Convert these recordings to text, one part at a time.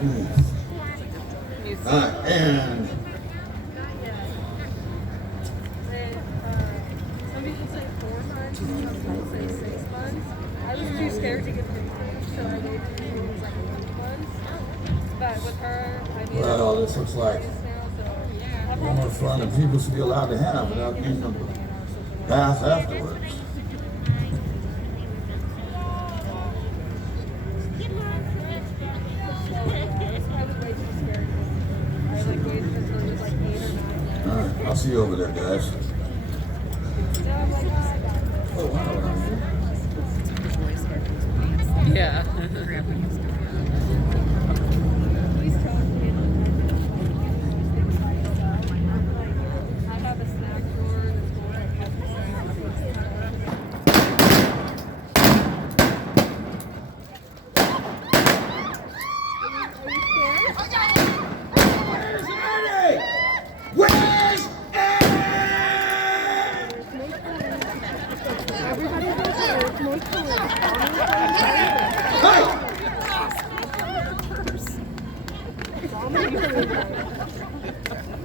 And some people say 4 months, some people say 6 months. I was too scared to get fingerprints, so I waited until it was like 8 months. But with her, I mean, well, this looks like more fun than people should be allowed to have without needing a bath afterwards. I'll see you over there, guys. Oh, wow. Yeah.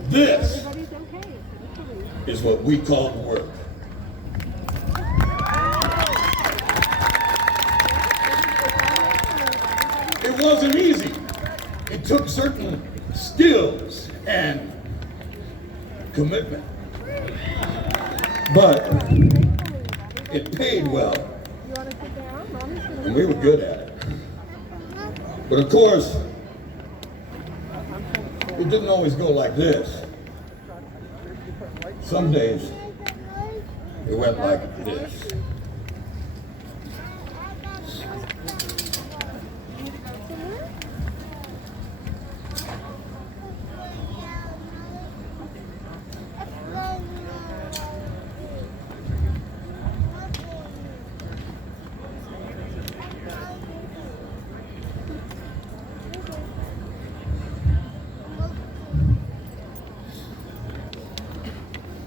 This is what we call work. It wasn't easy. It took certain skills and commitment. But it paid well. And we were good at it. But of course, it didn't always go like this. Some days, it went like this.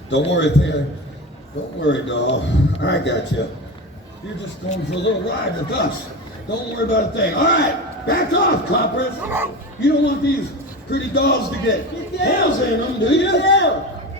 Don't worry, Taylor. Don't worry, doll. I got you. You're just going for a little ride with us. Don't worry about a thing. All right, back off, coppers. You don't want these pretty dolls to get nails in them, do you?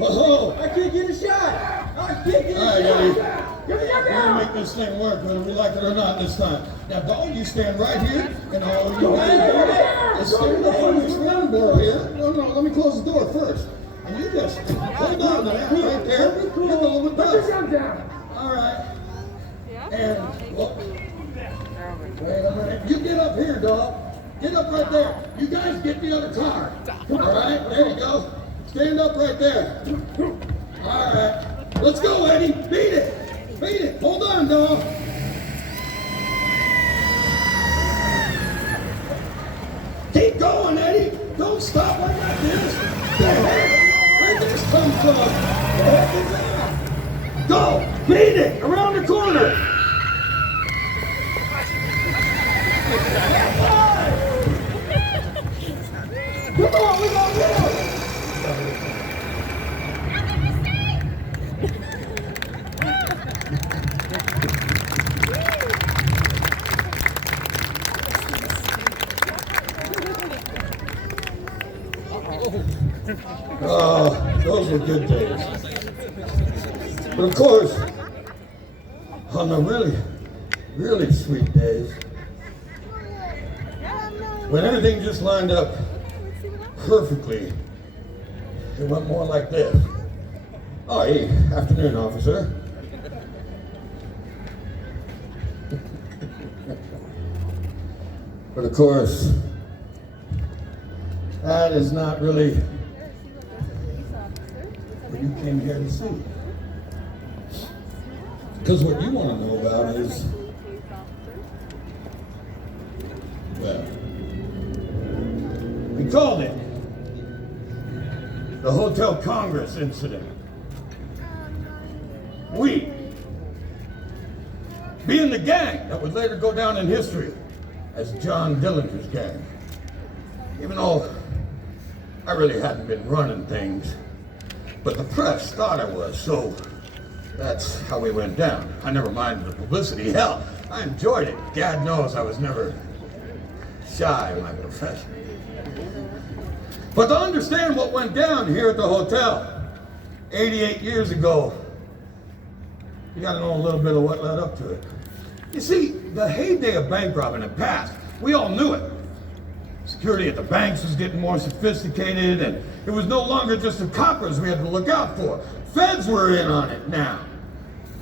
Oh, I can't get a shot. I can't get a all right, shot. Eddie. We're gonna make this thing work, whether we like it or not this time. Now, doll, you stand right here, and all you guys stand up on this round door here. No, let me close the door first. And you just hold on to that right there. You're a little bit Put your gun down. all right. And well, wait a minute. You get up here, dog. Get up right there. You guys get the other car. All right, there you go. Stand up right there. All right. Let's go, Eddie. Beat it. Beat it. Hold on, dog. Keep going, Eddie. Don't stop like this. The heck? Where'd this come from? The heck is that? Go! Beat it! Around the corner! Come on, we gotta go! Oh, those were good days. But of course, on the really sweet days, when everything just lined up perfectly, it went more like this. Oh, hey, afternoon, officer. But of course, that is not really what you came here to see. Because what you want to know about is, well, we called it the Hotel Congress incident. We, being the gang that would later go down in history as John Dillinger's gang. Even though I really hadn't been running things, but the press thought I was, so that's how we went down. I never minded the publicity. Hell, I enjoyed it. Gad knows I was never shy in my profession. But to understand what went down here at the hotel 88 years ago, you gotta know a little bit of what led up to it. You see, the heyday of bank robbing had passed. We all knew it. Security at the banks was getting more sophisticated, and it was no longer just the coppers we had to look out for. Feds were in on it now.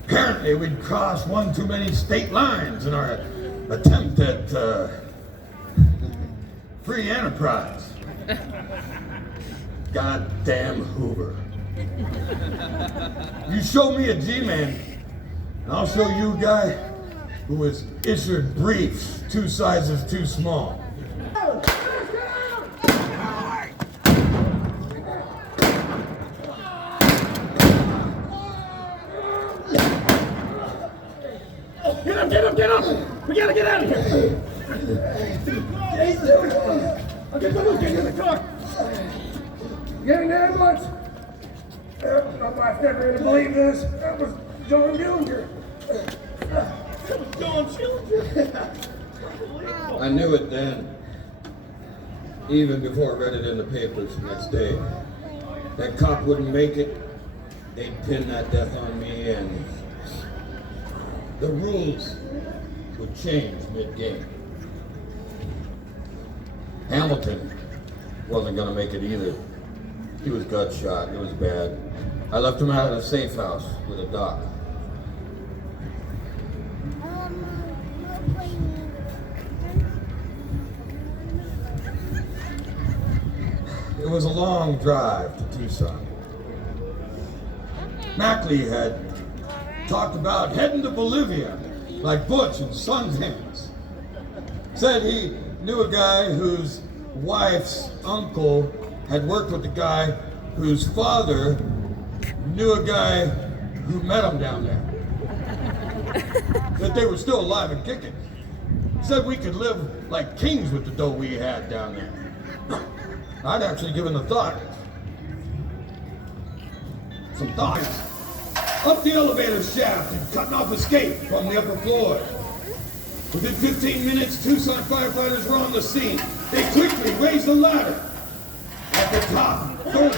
Apparently, we'd crossed one too many state lines in our attempt at free enterprise. Goddamn Hoover. You show me a G-man, and I'll show you a guy who was issued briefs 2 sizes too small. Get up! We gotta get out of here! Okay, come on, get in the car! You getting the ambulance? My wife never gonna believe this. That was John Dillinger. John Dillinger. I knew it then, even before I read it in the papers the next day. That cop wouldn't make it. They'd pin that death on me, and the rules would change mid-game. Hamilton wasn't gonna make it either. He was gut shot. It was bad. I left him out at a safe house with a doc. It was a long drive to Tucson. Mackley had talked about heading to Bolivia like Butch and Sundance. Said he knew a guy whose wife's uncle had worked with the guy whose father knew a guy who met him down there. That they were still alive and kicking. Said we could live like kings with the dough we had down there. I'd actually given a thought. Some thought. Up the elevator shaft and cutting off escape from the upper floor. Within 15 minutes, Tucson firefighters were on the scene. They quickly raised the ladder. At the top, 3rd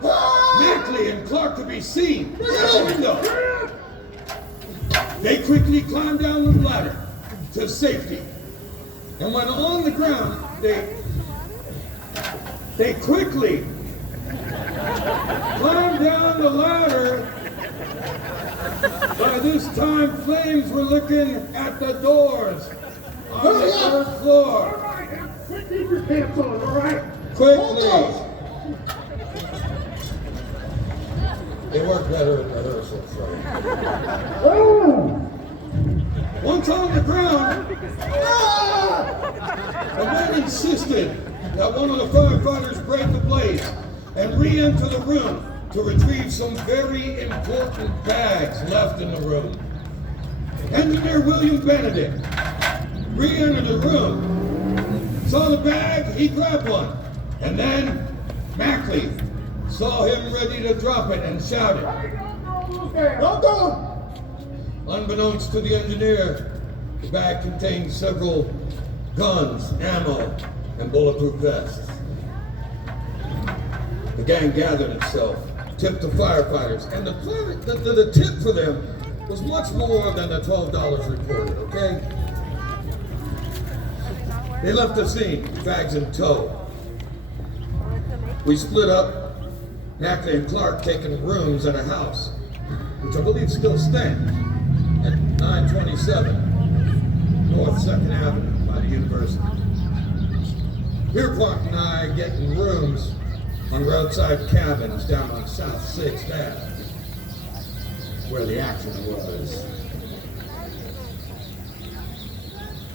floor, Mackley and Clark could be seen at the window. They quickly climbed down the ladder to safety. And when on the ground, they quickly climbed down the ladder. By this time, flames were looking at the doors on the 3rd floor. All right, quick, keep your pants on, all right? Quickly. They work better at rehearsals, right? Oh! Once on the ground, the man insisted that one of the firefighters break the blaze and re-enter the room to retrieve some very important bags left in the room. Engineer William Benedict re-entered the room, saw the bag, he grabbed one, and then Mackley saw him ready to drop it and shouted, Don't go! unbeknownst to the engineer, the bag contained several guns, ammo, and bulletproof vests. The gang gathered itself, tipped the firefighters, and the tip for them was much more than the $12 reported, okay? They left the scene, bags in tow. We split up, Mackley and Clark taking rooms at a house, which I believe still stands, at 927 North 2nd Avenue by the university. Pierpont and I getting rooms on roadside cabins down on South 6th Ave, where the action was.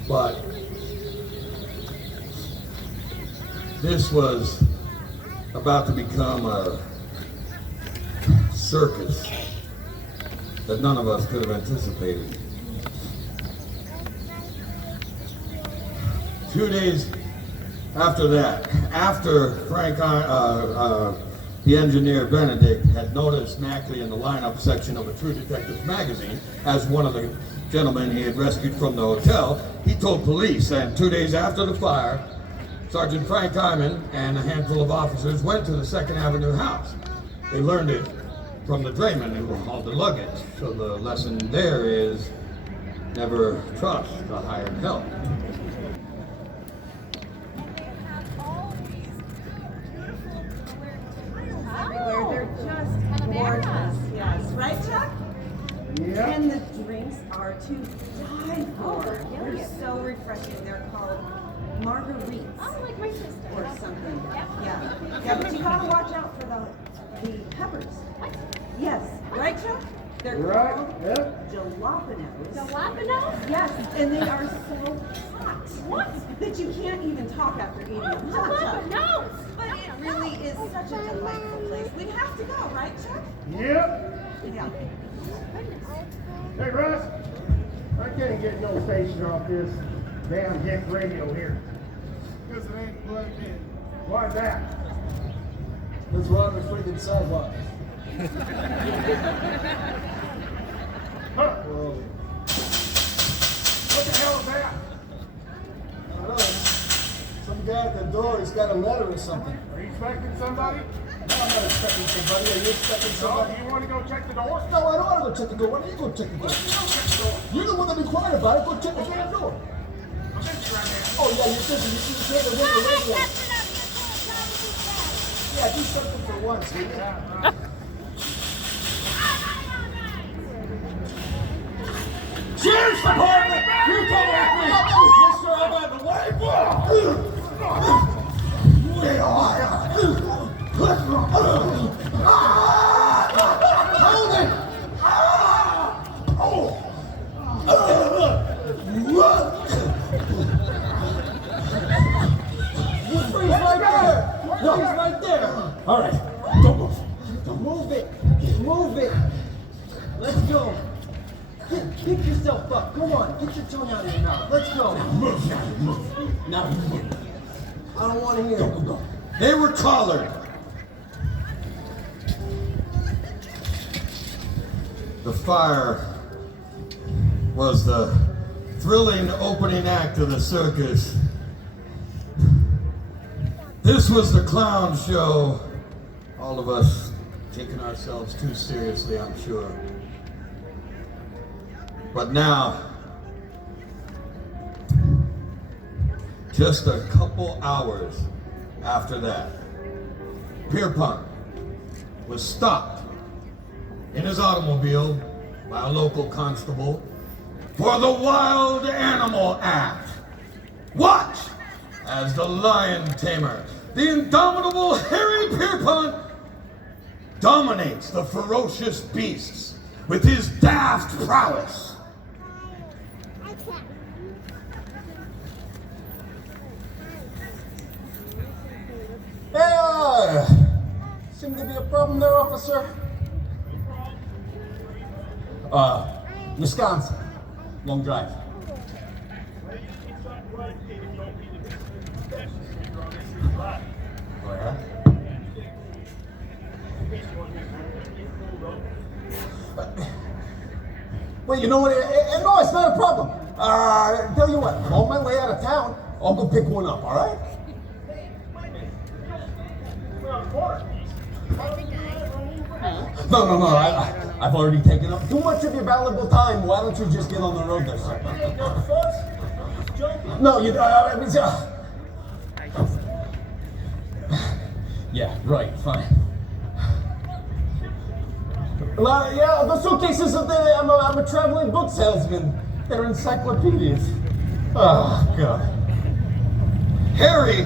But this was about to become a circus that none of us could have anticipated. 2 days after that, after Frank, the engineer Benedict had noticed Mackley in the lineup section of a True Detectives magazine as one of the gentleman he had rescued from the hotel, he told police, and 2 days after the fire, Sergeant Frank Hyman and a handful of officers went to the 2nd Avenue house. They learned it from the drayman who hauled the luggage. So the lesson there is never trust the hired help. Everywhere, they're just gorgeous. Yes, right, Chuck? Yeah. And the drinks are to die for. They're so refreshing. They're called margaritas. Oh, like my sister. Or something. Yep. Yeah, but you gotta watch out for the peppers. Yes, right, Chuck? They're Right, called yep. jalapenos. Jalapenos? Yes, and they are so hot. What? That you can't even talk after eating them. Huh, Chuck? Jalapenos! But it really is such a delightful place. We have to go, right, Chuck? Yep. Yeah. Hey, Russ. I can't get no station off this damn hit radio here. Because it ain't plugged in. Why that? That's why I'm afraid of sidewalk. Huh? Well, What the hell is that? I don't know. Some guy at the door, he's got a letter or something. Are you expecting somebody? No, I'm not expecting somebody. Are you expecting No, somebody? do you want to go check the door? No, I don't want to go check the door. Why don't you go check the door? You're the one that inquired about it. Go check the damn door. I'm busy right now. Oh, yeah, you're busy. You see the radio, radio. Yeah, do something for once, will you? Sheriff's Department! You come after me! Mister, I'm out of the way! Hold it! Freeze right there! Freeze right there! All right, don't move. Don't move it! Move it! Let's go! Pick yourself up! Come on! Get your tongue out of your mouth! Let's go! Move now, move. Now, I don't want to hear it. Go. They were collared. The fire was the thrilling opening act of the circus. This was the clown show. All of us taking ourselves too seriously, I'm sure. But now, just a couple hours after that, Pierpont was stopped in his automobile by a local constable for the Wild Animal Act. Watch as the lion tamer, the indomitable Harry Pierpont, dominates the ferocious beasts with his daft prowess. Hey, seems to be a problem there, officer. Wisconsin. Long drive. Where? Well, you know what? No, it's not a problem. Tell you what, on my way out of town, I'll go pick one up, all right? No, I've already taken up too much of your valuable time. Why don't you just get on the road there, sir? No, you, yeah, right, fine. Yeah, the suitcases are there. I'm a traveling book salesman. They're encyclopedias. Oh, God. Harry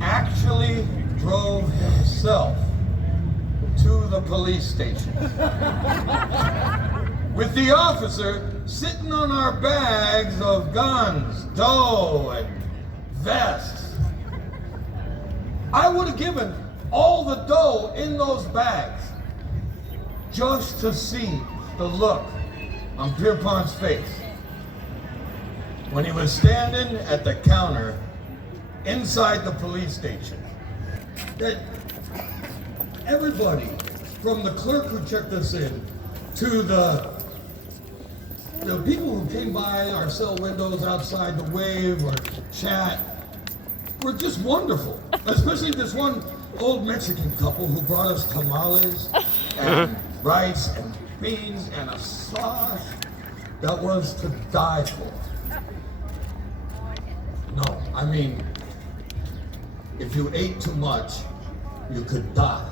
actually drove himself to the police station with the officer sitting on our bags of guns, dough, and vests. I would have given all the dough in those bags just to see the look on Pierpont's face when he was standing at the counter inside the police station. That everybody, from the clerk who checked us in to the The people who came by our cell windows outside to wave or chat were just wonderful. Especially this one old Mexican couple who brought us tamales and rice and beans and a sauce that was to die for. No, I mean, if you ate too much, you could die.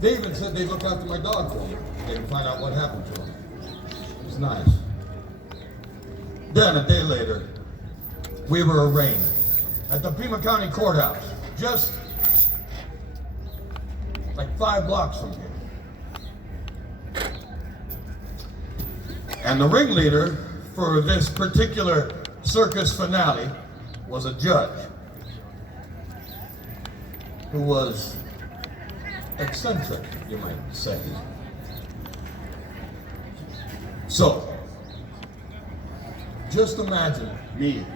They even said they'd look after my dog for me. They would find out what happened to him. It was nice. Then, a day later, we were arraigned at the Pima County Courthouse, just like 5 blocks from here. And the ringleader for this particular circus finale was a judge who was eccentric, you might say. So, just imagine me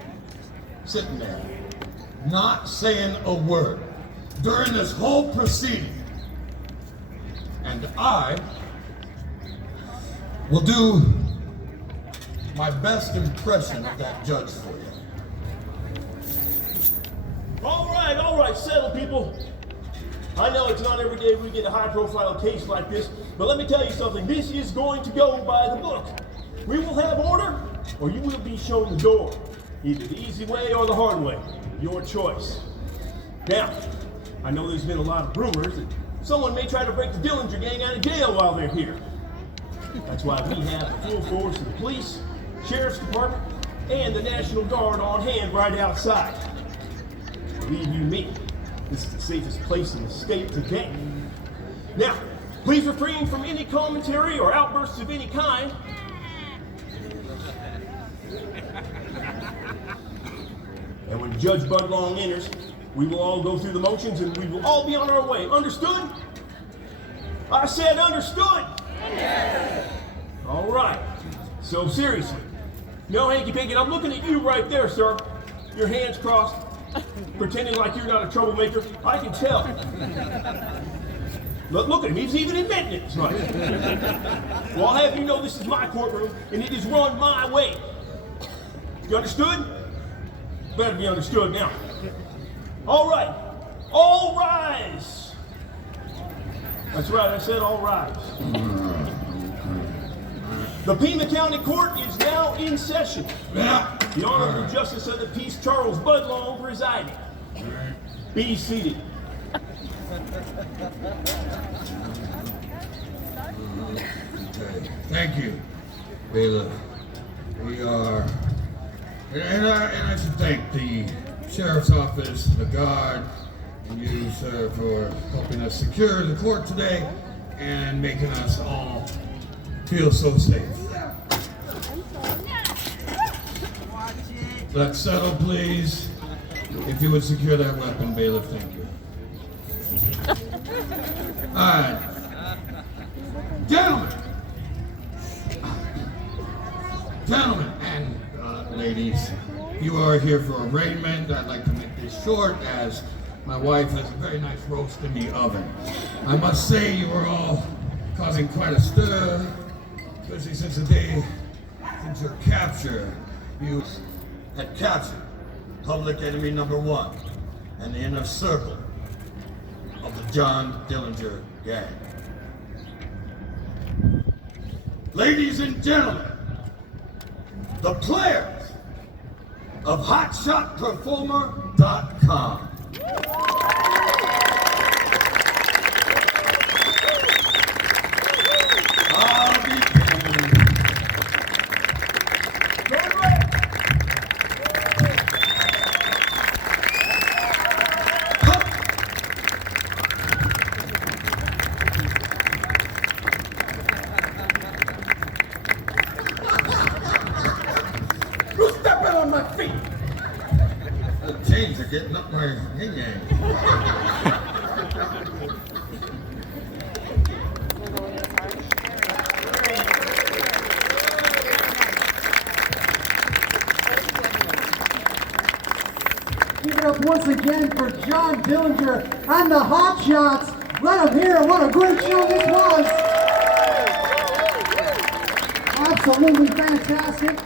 sitting there, not saying a word during this whole proceeding. And I will do my best impression of that judge for you. All right, settle, people. I know it's not every day we get a high-profile case like this, but let me tell you something. This is going to go by the book. We will have order, or you will be shown the door. Either the easy way or the hard way. Your choice. Now, I know there's been a lot of rumors that someone may try to break the Dillinger gang out of jail while they're here. That's why we have the full force of the police, sheriff's department, and the National Guard on hand right outside. Believe you me, this is the safest place in the state today. Now, please refrain from any commentary or outbursts of any kind. And when Judge Budlong enters, we will all go through the motions and we will all be on our way. Understood? I said understood. Yes. All right. So seriously, no hanky-panky. I'm looking at you right there, sir. Your hands crossed, pretending like you're not a troublemaker. I can tell. Look at him. He's even admitting it. Right. Well, I'll have you know this is my courtroom, and it is run my way. You understood? Better be understood now. All right. All rise. That's right. I said all rise. The Pima County Court is now in session. The Honorable Justice of the Peace, Charles Budlong, presiding. Be seated. Okay. Thank you, bailiff. We are, and I should thank the Sheriff's Office, the Guard, and you, sir, for helping us secure the court today and making us all feel so safe. Let's settle, please. If you would secure that weapon, bailiff, thank you. All right. Gentlemen and ladies, you are here for arraignment. I'd like to make this short as my wife has a very nice roast in the oven. I must say you are all causing quite a stir, especially since the day since your capture. You had captured public enemy number 1 and the inner circle of the John Dillinger gang. Ladies and gentlemen, the players of HotShotPerformer.com. I'll begin. You're stepping on my feet. The chains are getting up my yin-yang. Give it up once again for John Dillinger and the Hot Shots. Let them hear what a great show this was. Absolutely fantastic.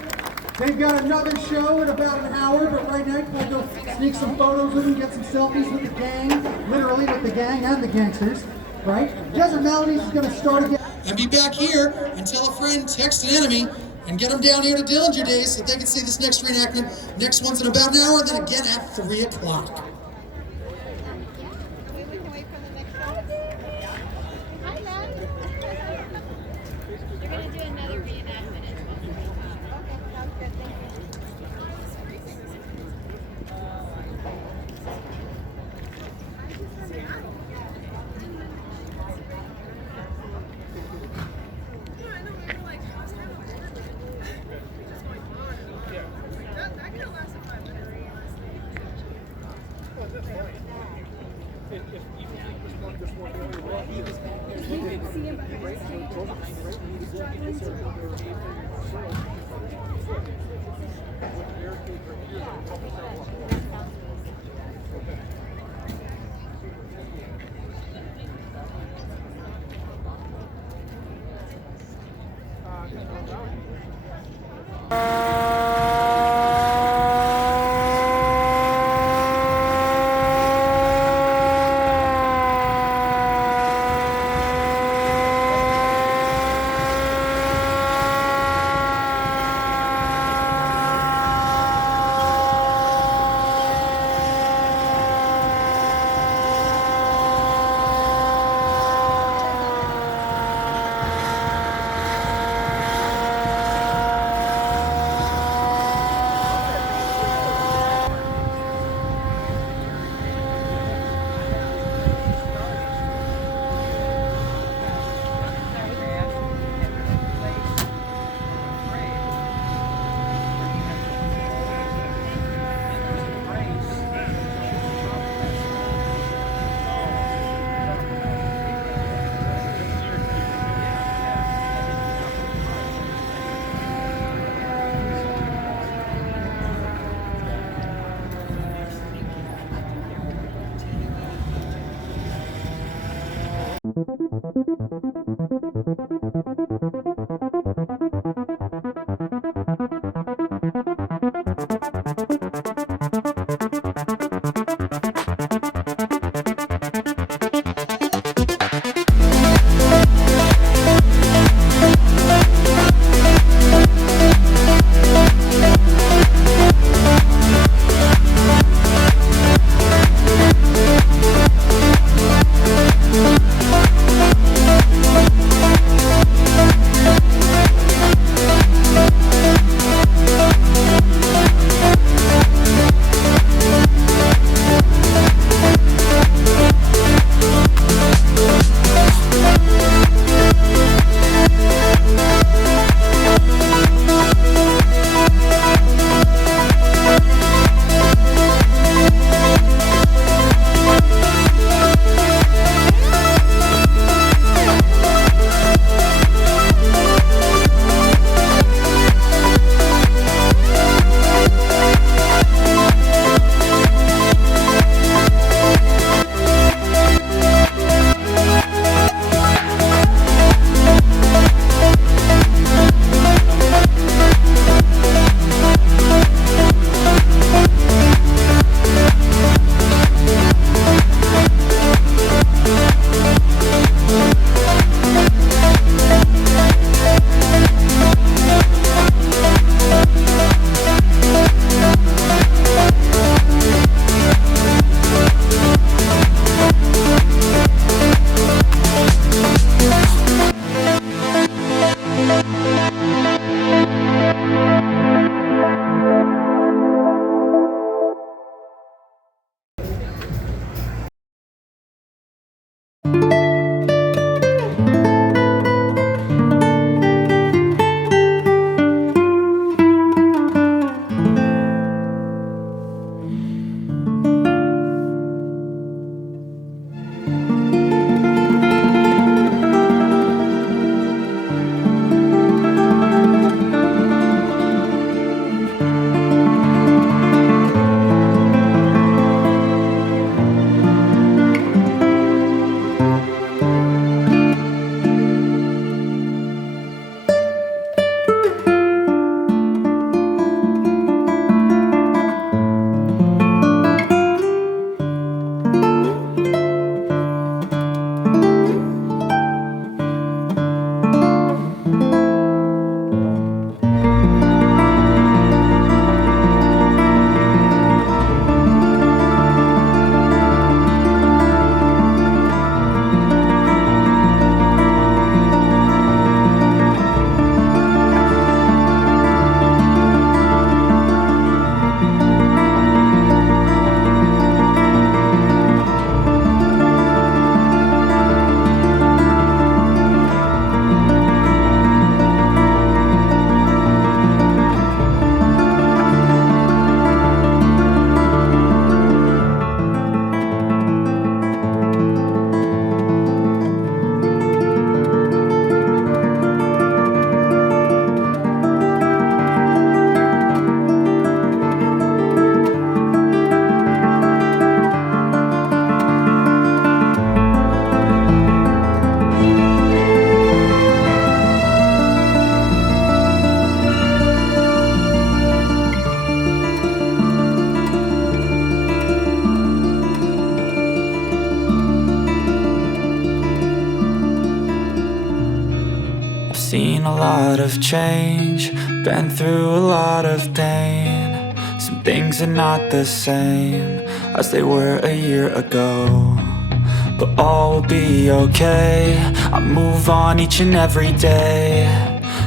They've got another show in about an hour, but right now we'll go sneak some photos with them, get some selfies with the gang, literally with the gang and the gangsters, right? Desert Melodies is going to start again. And be back here and tell a friend, text an enemy, and get them down here to Dillinger Days so they can see this next reenactment. Next one's in about an hour, and then again at 3 o'clock. You're going to do another reenactment as well. Okay, sounds good. Thank you. lot of change, been through a lot of pain. Some things are not the same as they were a year ago, but all will be okay. I move on each and every day.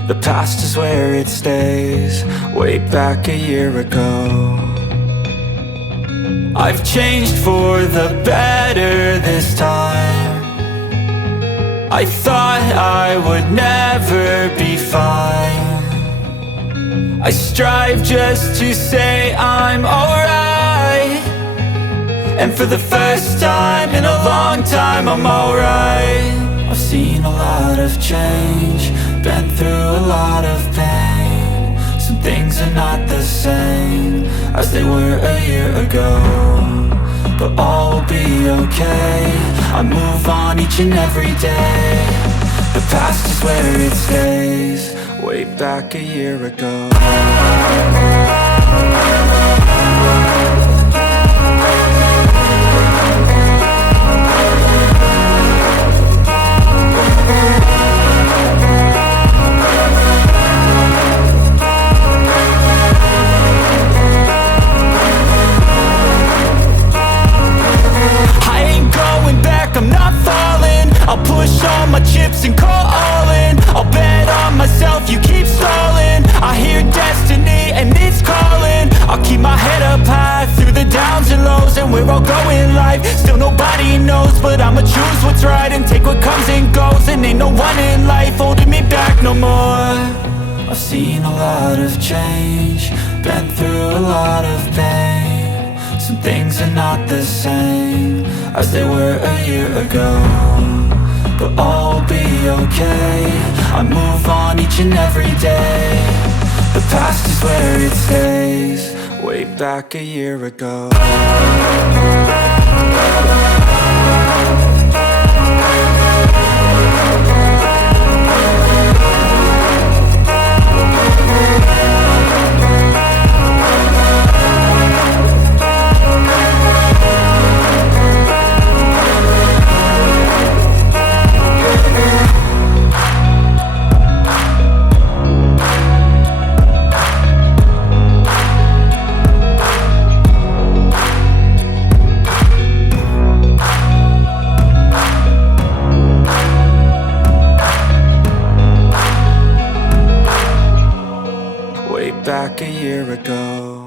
The past is where it stays, way back a year ago. I've changed for the better this time. I thought I would never be fine. I strive just to say I'm alright, and for the first time in a long time I'm alright. I've seen a lot of change, been through a lot of pain. Some things are not the same as they were a year ago, but all will be okay. I move on each and every day. The past is where it stays, way back a year ago. I'm not falling, I'll push all my chips and call all in. I'll bet on myself, you keep stalling. I hear destiny and it's calling. I'll keep my head up high through the downs and lows, and where I'll go in life, still nobody knows. But I'ma choose what's right and take what comes and goes, and ain't no one in life holding me back no more. I've seen a lot of change, been through a lot of pain. Some things are not the same as they were a year ago, but all will be okay. I move on each and every day. The past is where it stays, way back a year ago. Back a year ago.